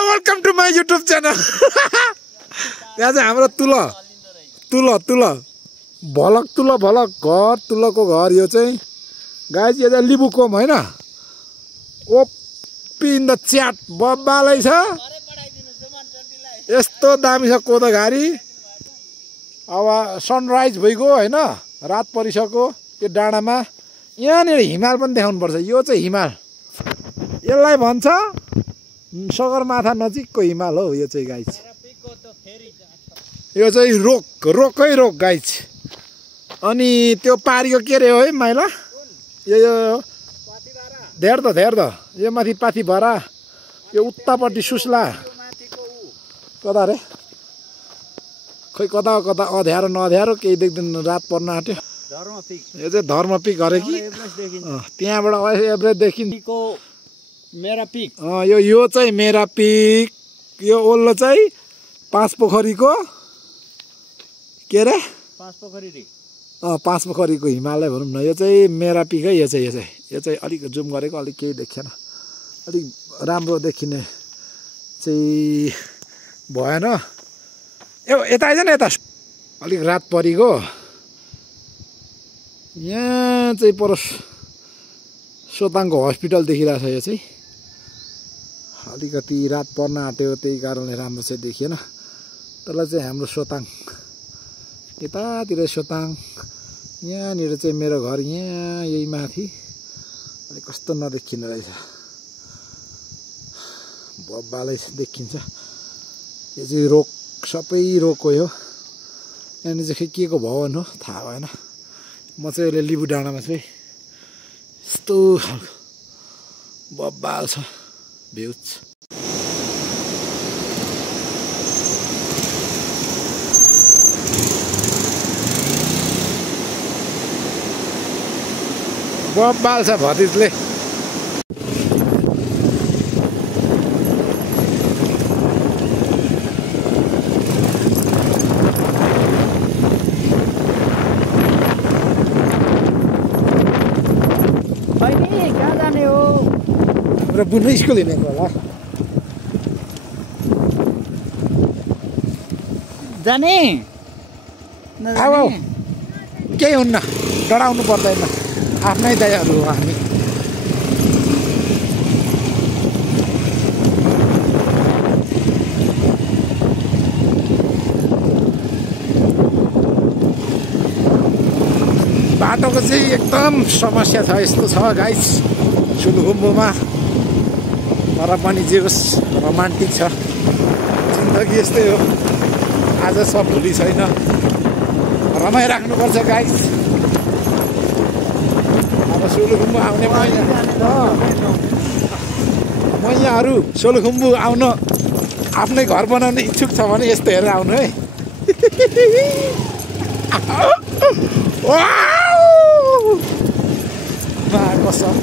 Welcome to my YouTube channel. यहाँ चाहिँ हाम्रो तुल भलक घर, तुलको घर। यो चाहिँ गाइज यो चाहिँ लिबुकोम होइन, ओपी इन द च्याट बब्बालै छ। यस्तो दामी छ कोदो घारी। अब सनराइज भइगयो होइन, रात परिसक्यो। यो डाँडामा यहाँनिर हिमाल पनि देखाउनुपर्छ। यो चाहिँ हिमाल, यसलाई भन्छ सगरमाथा नजिकको हिमाल हो यो चाहिँ गाइज। यो चाहिँ रोकै रोक गाइज। अनि त्यो पारिको के रे हो है माइला, यो धेर त यो माथि पाथी भरा, यो उतापट्टि सुस्ला कता रे, खै कता अँध्यारो नअँध्यारो केही देख्दैन, रात पर्न आँट्यो। यो चाहिँ धर्म पिक अरे कि, त्यहाँबाट एभरेज देखिन्छ मेरा पिक। यो चाहिँ मेरा पिक। यो ओल्लो चाहिँ पाँच पोखरीको के रे, पाँच पोखरीको हिमालय भनौँ न। यो चाहिँ मेरा पिक है। यो चाहिँ अलिक जुम गरेको, अलिक केही देखिएन, अलिक राम्रो देखिने चाहिँ भएन। यता आइज न, यता अलिक रात परिगयो। यहाँ चाहिँ पर सोताङको हस्पिटल देखिरहेछ। यो चाहिँ अलिकति रात पर्न आँट्यो, त्यही कारणले राम्रो चाहिँ देखिएन। तर चाहिँ हाम्रो सोताङ यतातिर सोताङ, यहाँनिर चाहिँ मेरो घर यहाँ यही माथि। अलिक कस्तो नदेखिने रहेछ, बब्बालै देखिन्छ। यो चाहिँ रोक, सबै रोक हो। यो यहाँनिर चाहिँ के को भवन हो थाहा भएन। म चाहिँ अहिले लिबु डाँडामा छु है। यस्तो खालको बब्बाल छ भ्युज। बब्बाल छ भतिजले। कहाँ जाने हो? र बुढ्नु स्कुल हिँडेको होला। जाने आऊ केही हुन्न, डराउनु पर्दैन, आफ्नै दाइहरू हो हामी। बाटोको चाहिँ एकदम समस्या छ। यस्तो छ गाइस सुलुखुम्बुमा, तर पनि जे होस् रोमान्टिक छ जिन्दगी। यस्तै हो, आज सब भोलि छैन, रमाइराख्नुपर्छ गाइस। अब सोलुखुम्बु आउने मैयाहरू सोलुखुम्बु आउन आफ्नै घर बनाउने इच्छुक छ भने यस्तो हेरेर आउनु है। कसम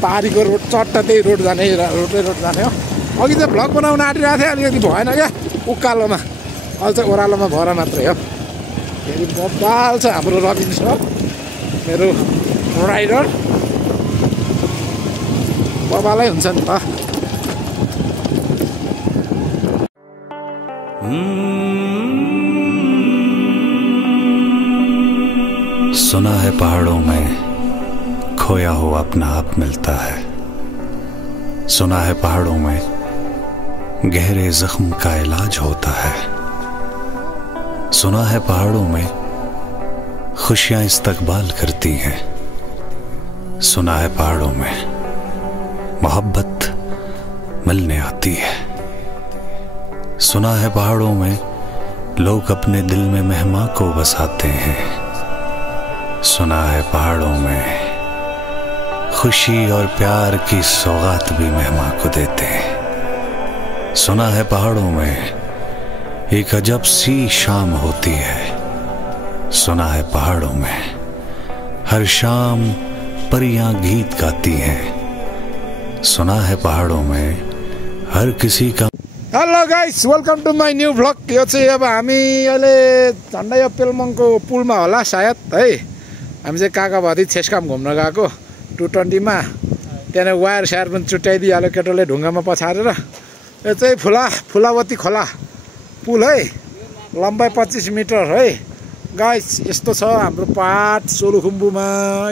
पारीको रोड चट्ट त्यही रोड जाने हो। अघि चाहिँ भ्लग बनाउन आँटिरहेको थिएँ, अलिकति भएन क्या उकालोमा, अहिले चाहिँ ओह्रालोमा भएर मात्रै हो। फेरि बब्बाल छ हाम्रो रबिन सर, मेरो राइडर बब्बालै हुन्छ नि त। सुना है पहाड़ों में खोया हुआ अपना आप मिलता है। सुना है पहाड़ों में गहरे जख्म का इलाज होता है। सुना है पहाड़ों में खुशियां इस्तकबाल करती हैं। सुना है पहाड़ों में मोहब्बत मिलने आती है। सुना है पहाड़ों में लोग अपने दिल में मेहमान को बसाते हैं। सुना है पहाड़ों में खुशी और प्यार की सौगात भी मेहमान को देते हैं। सुना है पहाड़ों में एक अजब सी शाम होती है। सुना है पहाड़ों में हर शाम परियां गीत गाती हैं। सुना है पहाड़ों में हर किसी का। Hello guys, welcome to my new vlog. यो चाहिँ अब हामी अहिले झन्डै यो पेलमङको पुलमा होला सायद है। हामी चाहिँ काकाभती छेस्काम घुम्न गएको 220 मा। त्यहाँनिर वायर सायर पनि चुट्याइदिइहाल्यो केटोले ढुङ्गामा पछारेर। यो चाहिँ फुलावती खोला पुल है, लम्बाइ 25 मिटर है गाइस। यस्तो छ हाम्रो पाट सोलुखुम्बुमा,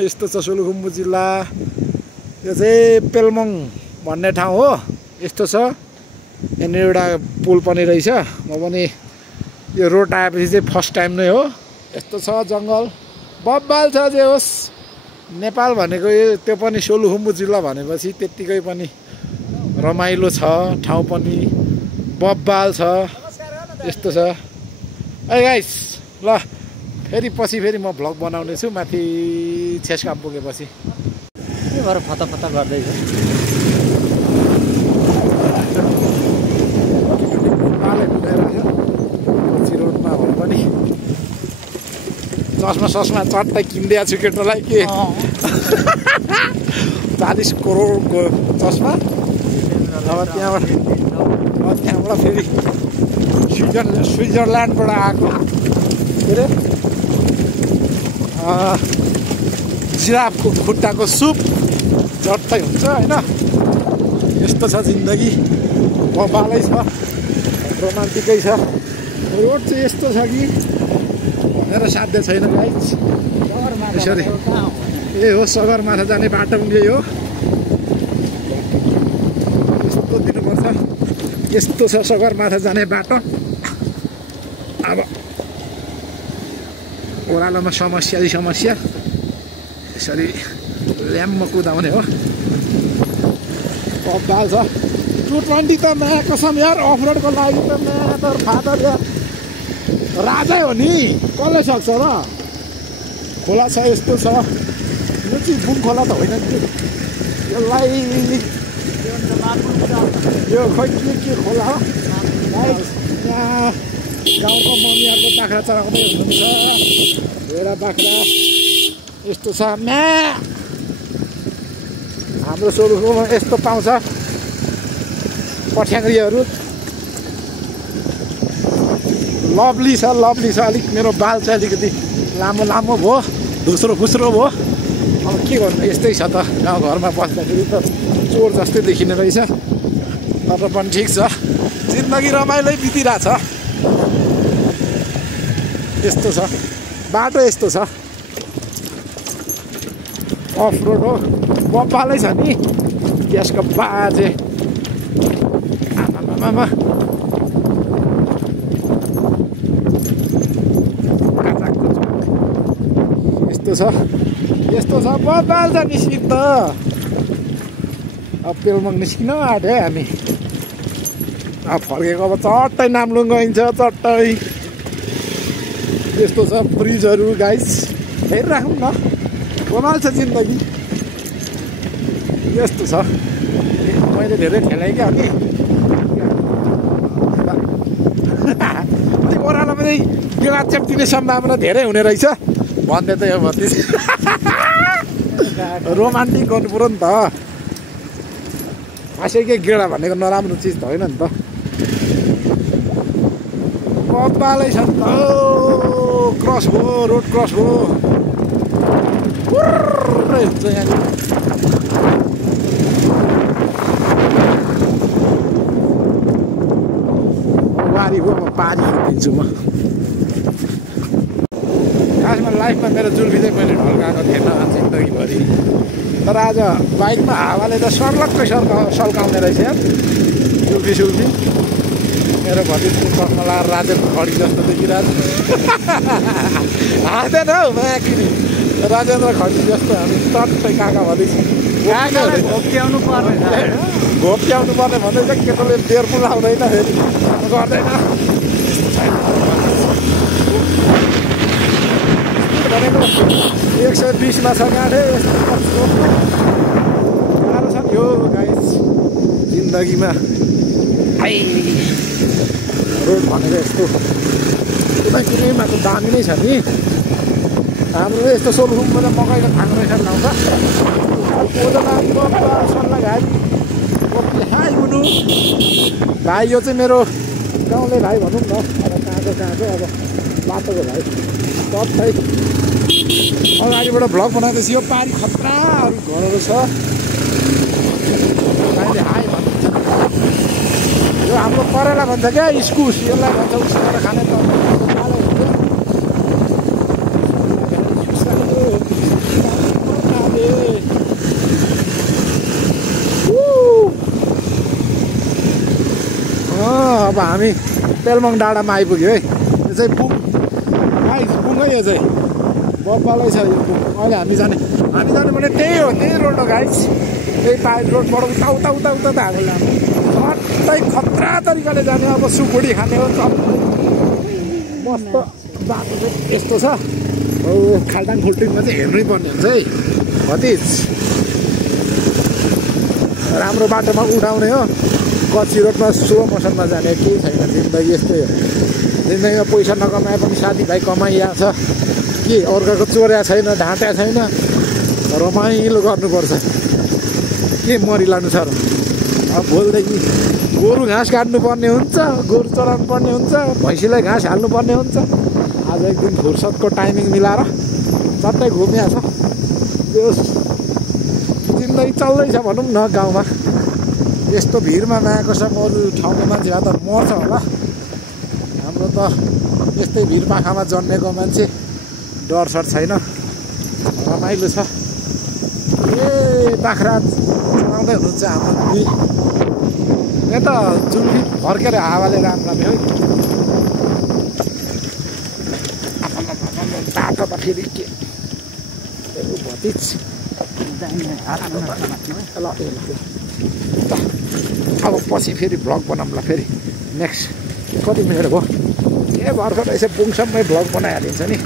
यस्तो छ सोलुखुम्बु जिल्ला। यो चाहिँ पेल्मोङ भन्ने ठाउँ हो, यस्तो छ। यहाँनिर एउटा पुल पनि रहेछ। म पनि यो रोड आएपछि चाहिँ फर्स्ट टाइम नै हो। यस्तो छ जङ्गल, बब्बाल छ। जे होस् नेपाल भनेको यो त्यो पनि सोलुखुम्बु जिल्ला भनेपछि त्यत्तिकै पनि रमाइलो छ, ठाउँ पनि बब्बाल छ। यस्तो छ है गाइस। ल फेरि पछि फेरि म भ्लग बनाउने छु माथि छेस्काम पुगेपछि। के भएर फताफता गर्दैछ? रोडमा भए पनि चस्मा चट्टै किनिदिएको छु केटोलाई के 40 करोडको चस्मा। अब त्यहाँबाट फेरि स्विजरल्यान्डबाट आएको के अरे जिराफको खुट्टाको सुप झट्टै हुन्छ होइन। यस्तो छ जिन्दगी, बबालै छ, रोमान्टिकै छ। रोड चाहिँ यस्तो छ कि मेरो साध्य छैन गाइस। यसरी ए हो सगरमाथा जाने बाटो पनि यही हो। यस्तो दिनुपर्छ, यस्तो छ सगरमाथा जाने बाटो। अब ओह्रालोमा समस्या यसरी ल्याम्म कुदाउने हो। बब्बाल छ 220 त नयाँ कसम यार। अफ रोडको लागि त नयाँ तर फादर यार राजै हो नि, कसले सक्छ र। खोला छ, यस्तो छ। यो चाहिँ बुङ खोला त होइन कि, यसलाई यो खोइ के खोला हो। यहाँ गाउँको मम्मीहरूको बाख्रा चराउँदै हुनुहुन्छ, भेडा बाख्रा यस्तो छ। हाम्रो सोलुखुम्बुमा यस्तो पाउँछ पठ्याङ्ग्रीहरू। लभली छ अलिक। मेरो बाल चाहिँ अलिकति लामो भयो, धुस्रो फुस्रो भयो। अब के गर्नु, यस्तै छ त। गाउँघरमा बस्दाखेरि त चोर जस्तै देखिने रहेछ, तर पनि ठिक छ। जिन्दगी रमाइलो बितिरहेछ। यस्तो छ बाटो, यस्तो छ अफ रोड हो, बब्बालै छ नि। ग्यासको बाजे आमा यस्तो छ बब्बाल छ। निस्किन त अब पेल्मोङ निस्किन आँट्यो है हामी। अब फर्केको अब चट्टै नाम्लुङ गइन्छ चट्टै। यस्तो छ ब्रिजहरू गाइस, हेरिराखौँ न, रमाइलो छ जिन्दगी। यस्तो छ। मैले धेरै खेलाएँ क्या अनि ओह्रालोमा चाहिँ गेडा च्याप्टिने सम्भावना धेरै हुने रहेछ भन्दै त यो भतिज। रोमान्टिक गर्नु पऱ्यो नि त। खासैकै गेडा भनेको नराम्रो चिज त होइन नि त। बब्बालै छ नि त। क्रस भयो, रोड क्रस भयो, पुरै हुन्छ यहाँनिर। वारी हो, म पारी दिन्छु म। खासमा लाइफमा मेरो जुल्फी चाहिँ मैले ढल्काएको थिएन जिन्दगीभरि, तर आज बाइकमा हावाले त सर्लक्कै सल्काउने रहेछ यार जुल्फी। मेरो भतिजको चस्मा लगाएर राजेन्द्र खडी जस्तो देखिरहेको हाँस्दैन हौ माकिनी। राजेन्द्र खडी जस्तो हामी टट्टै काका भतिज घोप्ट्याउनु पर्ने भन्दैछ। केटोले बेर पनि लाउँदैन, फेरि गर्दैन भनेको। 120मा छ गाडे। गाह्रो छ यो गाइस जिन्दगीमा। रोड भनेर यस्तो कुनैमा त दामी नै छ नि। हाम्रो यस्तो सोलुखुम्बुमा त मकैको थाङ रहेछ लाउँछ। कोदो लागि सल्लाह घारी हाई हुनु भाइ। यो चाहिँ मेरो गाउँले भाइ भनौँ न। अब कहाँको अब बाटोको भाइ टट्टै अगाडिबाट भ्लग बनाउँदैछु। यो पारी खतराहरू घरहरू छ, भाइले हाई भन्नुहुन्छ। करेला भन्छ क्या इस्कुस यसलाई भन्छ उसिनेर खाने त अब हामी तेलमङ डाँडामा आइपुग्यो है। यो चाहिँ पुङ पुङ है, यो चाहिँ बब्बालै छ यो पुङ। अहिले हामी जाने भने त्यही हो, त्यही रोड हो गाइस। त्यही पाइप रोडबाट उता उता उता उता त हाम्रो लाने सट्टै खतरा तरिकाले जाने। अब सुकुडी खाने हो, मस्त बाटो चाहिँ यस्तो छ। खाल्टाङ खुल्टिङमा चाहिँ हेर्नै पर्ने हुन्छ है। भतिज राम्रो बाटोमा उठाउने हो, कच्ची रोडमा स्लो मोसनमा जाने। केही छैन, जिन्दगी यस्तै हो। जिन्दगीमा पैसा नकमाए पनि साथीभाइ कमाइया छ, के अर्काको चोर्या छैन, ढाँट्या छैन। रमाइलो गर्नुपर्छ, के मरिलानु छ र। अब भोलिदेखि गोरु घाँस काट्नुपर्ने हुन्छ, गोरु चलाउनु पर्ने हुन्छ, भैँसीलाई घाँस हाल्नुपर्ने हुन्छ। आज एक दिन फुर्सदको टाइमिङ मिलाएर चट्टै घुमिया छ। त्यो जिन्दगी चल्दैछ भनौँ न गाउँमा। यस्तो भिडमा नआएको छ, अरू ठाउँको मान्छे भए त मर्छ होला। हाम्रो त यस्तै भिड पाखामा जन्मेको मान्छे, डर सर छैन, रमाइलो छ। ए बाख्रा चलाउँदै हुनुहुन्छ हाम्रो बुढी। यहाँ त जुल्फी फर्केर हावाले राम्रो है। तातो त फेरि के भतिज अब पछि फेरि भ्लग बनाउँला। फेरि नेक्स्ट कति मिनट भयो, ए भर्खर यसो पुङसम्मै भ्लग बनाइहालिन्छ नि।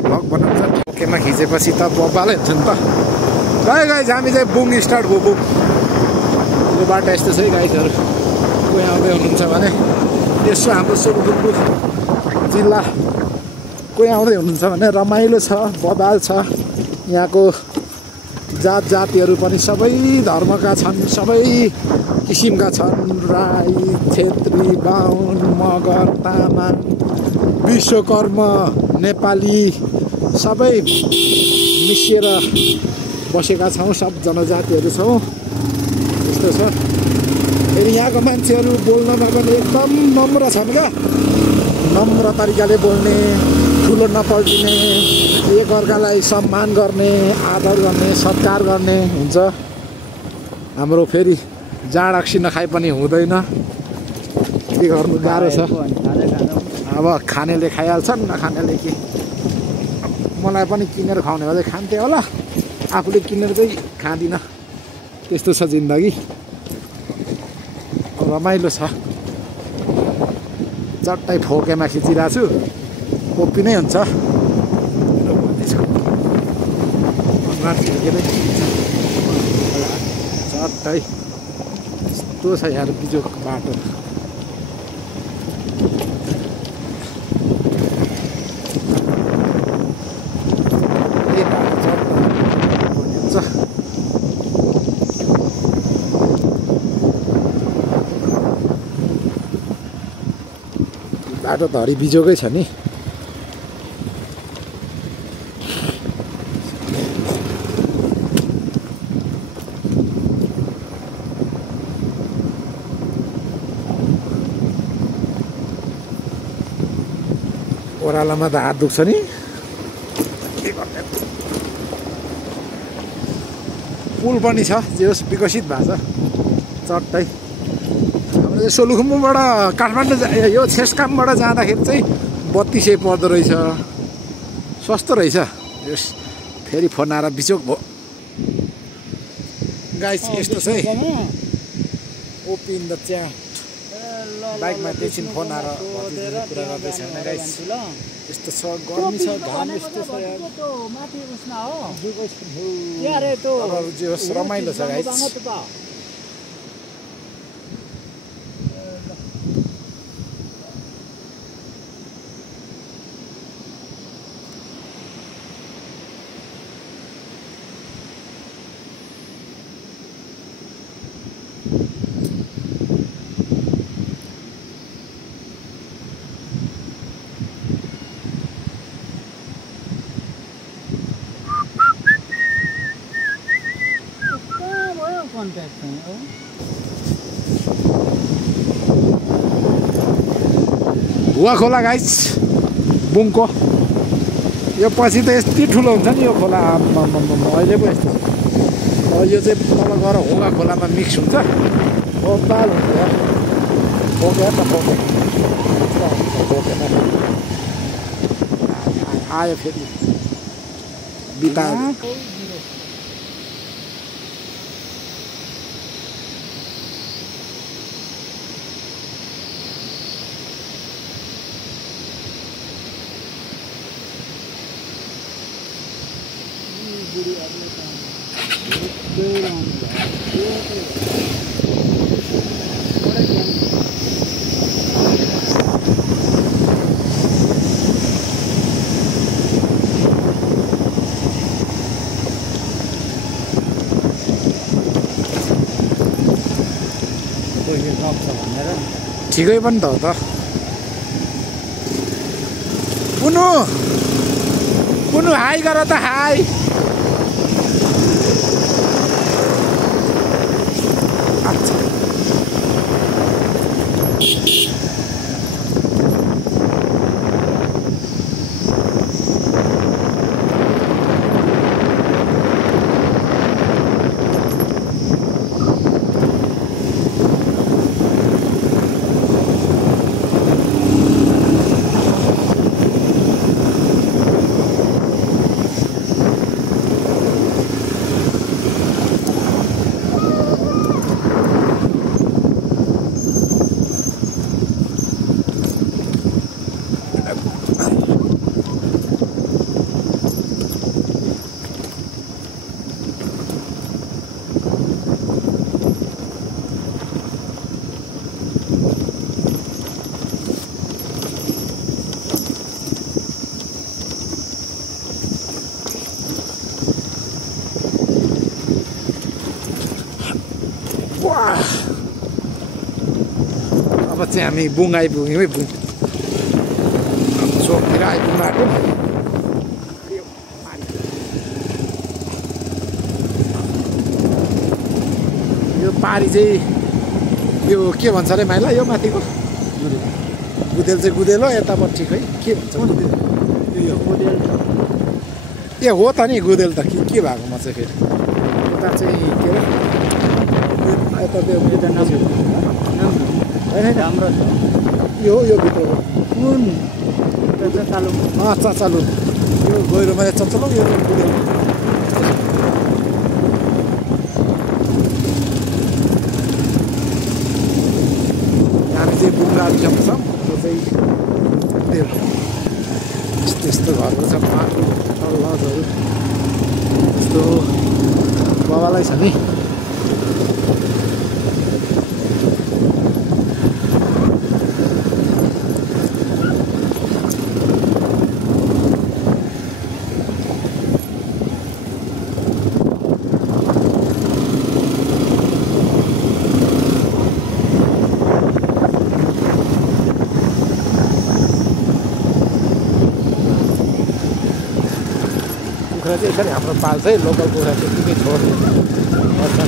भ्लग बनाउँछ ओकेमा खिचेपछि त बब्बालै हुन्छ नि त। गाइस हामी चाहिँ बुङ स्टार्ट भयो। बुङ यो बाटो यस्तो छ है गाइसहरू। कोही आउँदै हुनुहुन्छ भने यसो हाम्रो सोलुखुम्बु जिल्ला कोही आउँदै हुनुहुन्छ भने रमाइलो छ, बबाल छ। यहाँको जात जातिहरू पनि सबै धर्मका छन्, सबै किसिमका छन्। राई, छेत्री, बाहुन, मगर, तामाङ, विश्वकर्म, नेपाली सबै मिसिएर बसेका छौँ। सब जनजातिहरू छौँ, यस्तो छ। फेरि यहाँको मान्छेहरू बोल्नमा पनि एकदम नम्र छन् क्या। नम्र तरिकाले बोल्ने, ठुलो नपल्टिने, एकअर्कालाई सम्मान गर्ने, आदर गर्ने, सत्कार गर्ने हुन्छ। हाम्रो फेरि जाँड अक्सी नखाइ पनि हुँदैन, के गर्नु गाह्रो छ। अब खानेले खाइहाल्छन्, नखानेले के। मलाई पनि किनेर खुवाउने भए खान्थेँ होला, आफूले किनेर चाहिँ खाँदिनँ। त्यस्तो छ जिन्दगी, रमाइलो छ। चट्टै फोकेमा खिचिरहेको छु, कोपी नै हुन्छ। चट्टै यस्तो छ यहाँ बिजोक बाटो। बाटो त हरि बिजोकै छ नि। ओह्रालोमा त हात दुख्छ नि। पुल पनि छ, जे होस् विकसित भएको छ चट्टै। हाम्रो सोलुखुम्बुबाट काठमाडौँ यो छेस्कामबाट जाँदाखेरि चाहिँ 3200 पर्दो रहेछ, सस्तो रहेछ। यस फेरि फोन आएर बिचोक भयो गाइस। यस्तो छ है, ओपी इन द च्याट। बाइकमा एकछिन फोन आएर कुरा गर्दैछ होइन गाइस। यस्तो छ, गर्मी छ, घाम यस्तो छ यार। जे होस् रमाइलो छ गाइस। कन्ट्याक्ट छैन हो भुवा खोला गाइस बुङको यो पछि त यति ठुलो हुन्छ नि यो खोला अहिले पो यस्तो यो चाहिँ तल गएर होगा खोलामा मिक्स हुन्छ बबाल हुन्छ यार बोकेर त बोकेन आयो फेरि बितायो ठिकै पनि त हो त पुनु पुनु हाई गर त हाई अच्छा अब चाहिँ हामी बुङ आइपुग्यौँ है बुङ चोकतिर आइपुग्नु आएको यो पारी चाहिँ यो के भन्छ अरे माइला यो माथिको गुदेल चाहिँ गुदेल हो यतापट्टि खै के भन्छ ए हो त नि गुदेल त के भएको म चाहिँ फेरि यता चाहिँ के अरे राम्रो छ यो भित्रको कुन चालु चालु यो गहिरोमा चल्चलो यो गुदेल हामी चाहिँ बुङ्गा छौँ त्यो चाहिँ त्यस्तो घरहरू छ लजहरू त्यस्तो बाबालाई छ नि कुखुरा चाहिँ यसरी हाम्रो पाल्छ है लोकल कुखुरा त्यतिकै छोड्ने गर्छ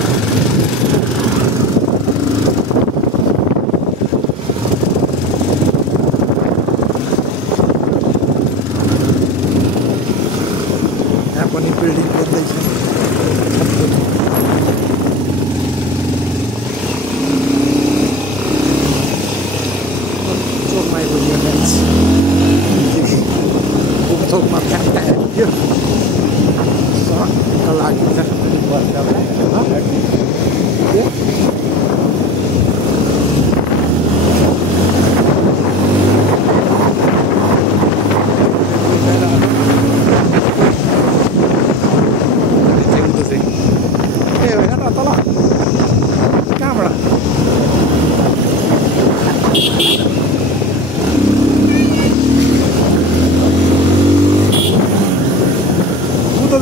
यहाँ पनि बिल्डिङ बन्दैछ चोकमा आइपुग्यो चोकमा फ्याक्यो लागि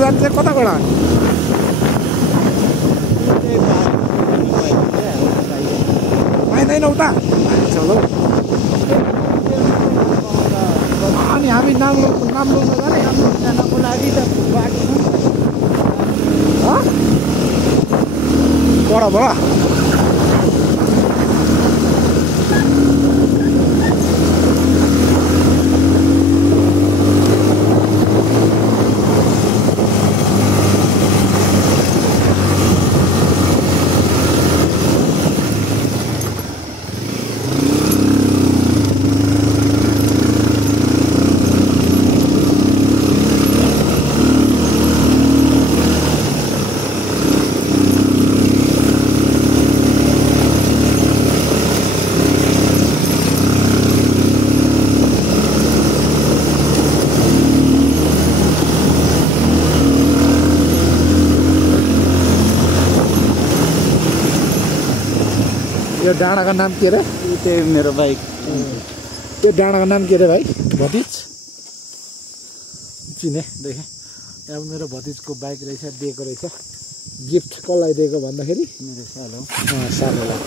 जान्छ कताबाट पाइँदैन उता चलो अनि हामी नाम्लोमा जाने जानको लागि त बाटो बडा बडा यो डाँडाको नाम के रे त्यही मेरो बाइक यो डाँडाको नाम के रे भाइ भतिज चिने देखेँ अब मेरो भतिजको बाइक रहेछ दिएको रहेछ गिफ्ट कसलाई दिएको भन्दाखेरि मेरो सालो सालोलाई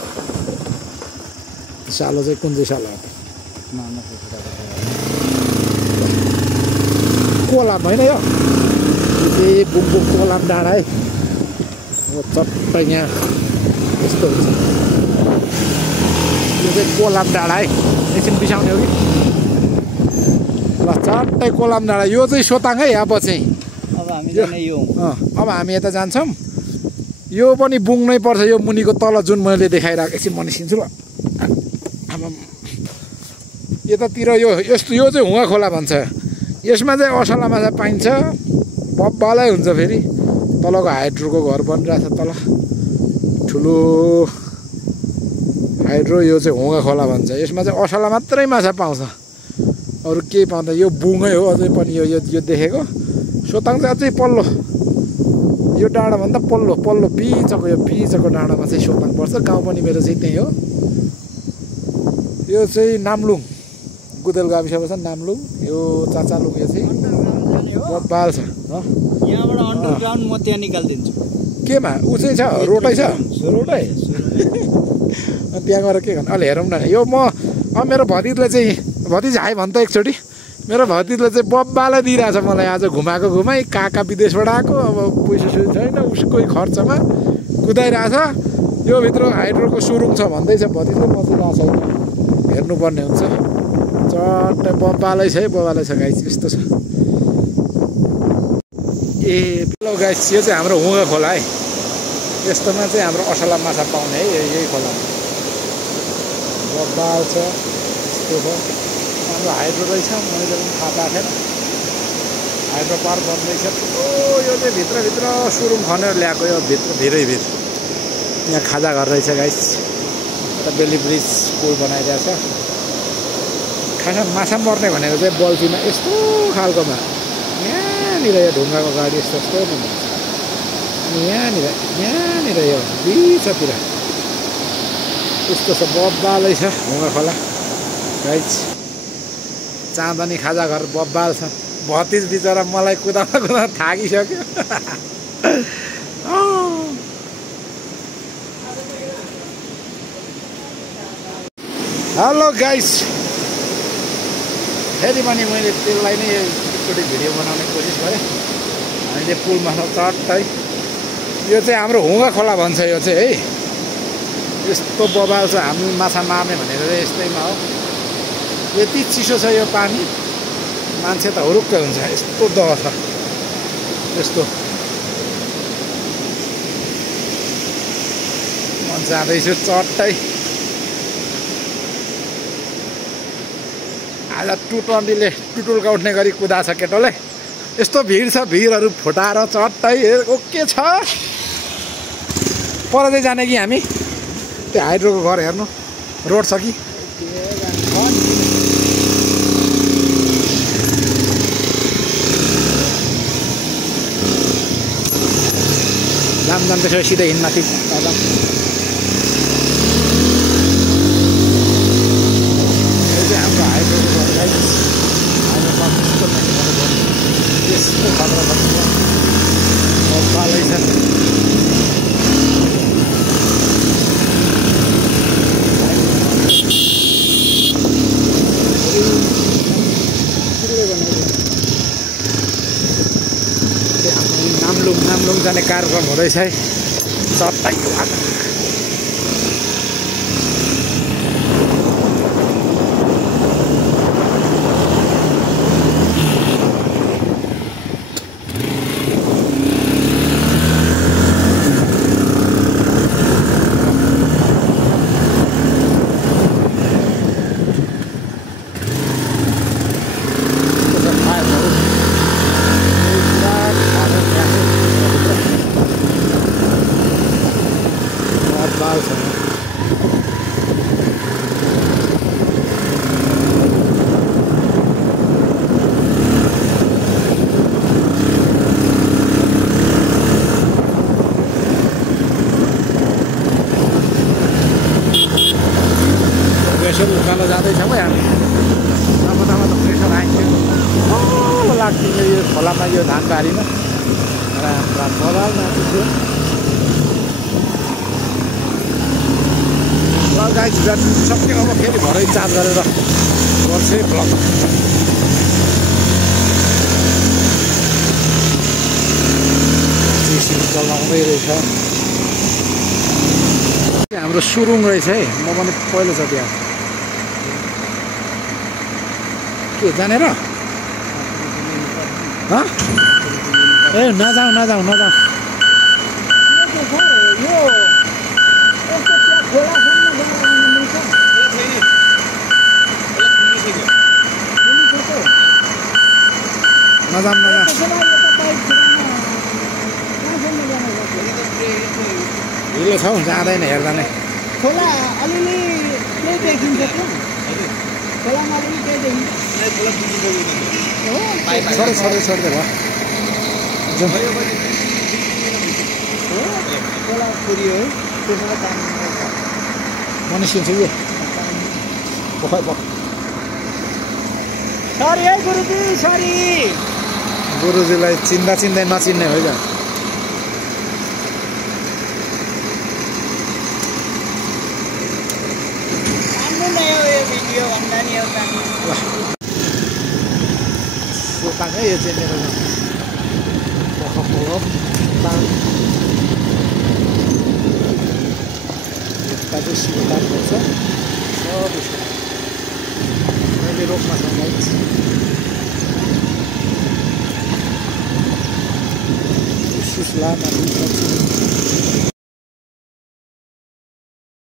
सालो चाहिँ कुन चाहिँ सालो मामा कोलाम होइन यो चाहिँ बुङबुङ कोलाम डाँडा है चट्टै यहाँ यस्तो हुन्छ यो चाहिँ कोलाम डाँडा है एकछिन बिसाउने हो कि ल चट्टै कोलाम डाँडा यो चाहिँ सोताङ है अब चाहिँ अब हामी जाने यो अब हामी यता जान्छौँ यो पनि बुङ्नै पर्छ यो मुनिको तल जुन मैले देखाइरहेको एकछिन म निस्किन्छु ल अब यतातिर यो यस्तो यो चाहिँ हुँगा खोला भन्छ यसमा चाहिँ असला माछा पाइन्छ बब्बालै हुन्छ फेरि तलको हाइड्रोको घर बनिरहेछ तल ठुलो हाइड्रो यो चाहिँ हुँगा खोला भन्छ यसमा चाहिँ असला मात्रै माछा पाउँछ अरू केही पाउँदैन यो बुङै हो अझै पनि यो यो देखेको सोताङ चाहिँ अझै पल्लो यो डाँडाभन्दा पल्लो पल्लो बिचको यो बिचको डाँडामा चाहिँ सोताङ पर्छ गाउँ पनि मेरो चाहिँ त्यही हो यो चाहिँ नाम्लुङ गुदेल गाविस पर्छ नाम्लुङ यो चाचालुङ यो चाहिँ बब्बाल छ यहाँबाट अन्डरग्राउन्ड म त्यहाँ निकालिदिन्छु केमा ऊ चाहिँ छ रोटै छ रोटै त्यहाँ गएर के गर्नु अहिले हेरौँ न यो म अब मेरो भतिजले चाहिँ भतिज हाई भन्छ एकचोटि मेरो भतिजले चाहिँ बब्बालाई दिइरहेछ मलाई आज घुमाएको घुमाइ काका विदेशबाट आएको अब पैसा सुरु छैन उसकै खर्चमा कुदाइरहेछ यो भित्र हाइड्रोको सुरुङ छ भन्दैछ भतिजले म चाहिँ गएको छैन हेर्नुपर्ने हुन्छ चट्टै बब्बालै छ है बब्बालै छ गाइस यस्तो छ ए ल गाइस यो चाहिँ हाम्रो हुँगा खोला है यस्तोमा चाहिँ हाम्रो असला माछा पाउने है यही खोला बब्बाल छ यस्तो छ हाम्रो हाइड्रो रहेछ मैले पनि थाहा पाएको थिएन हाइड्रो पार्क बन्दैछ ठुलो यो चाहिँ भित्रभित्र सुरुङ खनेर ल्याएको यो भित्र भित्रैभित्र यहाँ खाजा घर रहेछ गाइस यता बेली ब्रिज पुल बनाइरहेछ खास माछा मर्ने भनेको चाहिँ बल्छीमा यस्तो खालकोमा यहाँनिर यो ढुङ्गाको गाडी यस्तो यस्तो अनि यहाँनिर यो बिचतिर त्यस्तो छ बब्बालै छ हुँगा खोला गाइस चाँदनी खाजा घर बब्बाल छ भतिज बिचरा मलाई कुदाउँदा थाकिसक्यो हेलो गाइस फेरि पनि मैले त्यसलाई नै एकचोटि भिडियो बनाउने कोसिस गरेँ हामीले पुलमा छ चट्टै यो चाहिँ हाम्रो हुँगा खोला भन्छ यो चाहिँ है यस्तो बबाल छ हामी माछा मार्ने भनेर चाहिँ यस्तैमा हो यति चिसो छ यो पानी मान्छे त हुरुक्कै हुन्छ यस्तो दह छ यस्तो म जाँदैछु चट्टै आज 220ले टुटुल्का उठ्ने गरी कुदाछ केटोले यस्तो भिड छ भिडहरू फुटाएर चट्टै ओके छ पर चाहिँ जाने कि हामी त्यो हाइड्रोको घर हेर्नु रोड छ कि जाम त्यसो सिधै हिँड्माथि हाम्रो हाइड्रोको घर यस्तो खतरा बब्बालै छ नाम्लुङ जाने कार्यक्रम हुँदैछ है सत्तै उकालो जाँदैछौँ है हामी नपतामा त प्रेसर आइन्थ्यो तल लाग्थ्यो यो खोलामा यो धानबारीमा बदाल नाचिन्थ्यो ल गाइस ब्याट्री सक्यो अब फेरि भरै चार्ज गरेर गर्छु है ब्लग सिस्टम चलाउँदै रहेछ हाम्रो सुरुङ रहेछ है म पनि पहिलोचोटि आएको के जानेर ए नजाऊ नजाऊ नजाऊ नजाऊ नजाऊ हिलो छ हौ जाँदैन हेर्दा नै खोला अलिअलि केही देखिन्छ त्यो खोलामा अलिअलि केही देखिन्छ छोड्दै छोड्दै छोड्दै भयो खोला पुऱ्यो है त्यसमा काम म निस्किन्छु कि सरी है गुरुजी सरी गुरुजीलाई चिन्दा चिन्दै नचिन्ने हो क्या सोताङ है यो चाहिँ मेरो यता चाहिँ सिलतार पर्छ सब मैले रोक्न सक्छु सुस्ला माथि